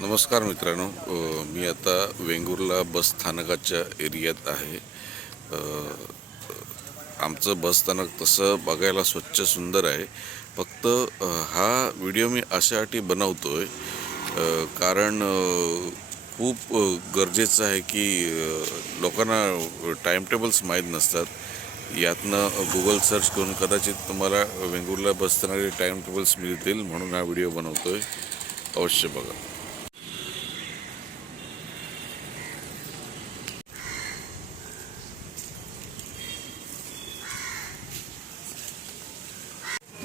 नमस्कार मित्रांनो, मी आता वेंगुर्ला बस स्थानकाच्या एरियात आहे. आमचं बस स्थानक तसं बघायला स्वच्छ सुंदर आहे. फक्त हा व्हिडिओ मी अशासाठी बनवतोय कारण खूप गरजेचं आहे की लोकांना टाईमटेबल्स माहीत नसतात. यातनं गुगल सर्च करून कदाचित तुम्हाला वेंगुर्ला बस स्थानकाचे टाईमटेबल्स मिळतील, म्हणून हा व्हिडिओ बनवतोय. अवश्य बघा.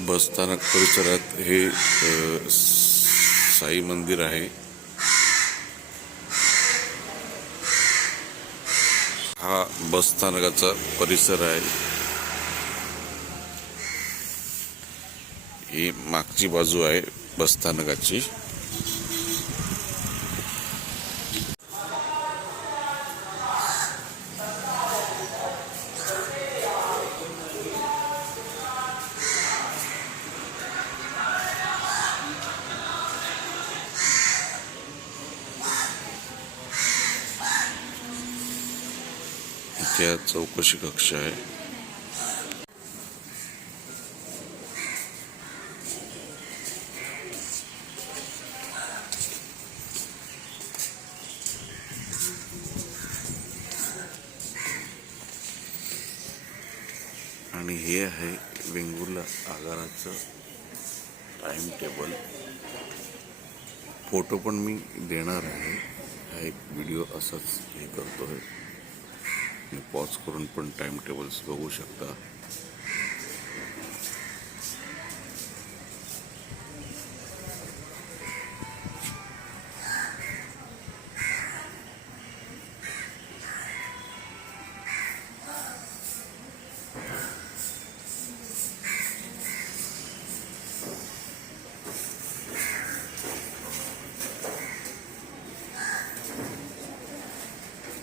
बसस्थानक परिसरात हे साई मंदिर आहे. हा बसस्थानकाचा परिसर आहे. ही मागची बाजू आहे बसस्थानकाची. इथे चौकशी कक्ष आहे. आणि हे आहे वेंगुर्ला आगाराचं टाइम टेबल. फोटो पण मी देणार आहे. हा एक व्हिडिओ असाच हे करतोय. मी पॉज करून पण टाइम टेबल्स बघू शकता.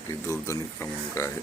हे दूरध्वनी क्रमांक आहे.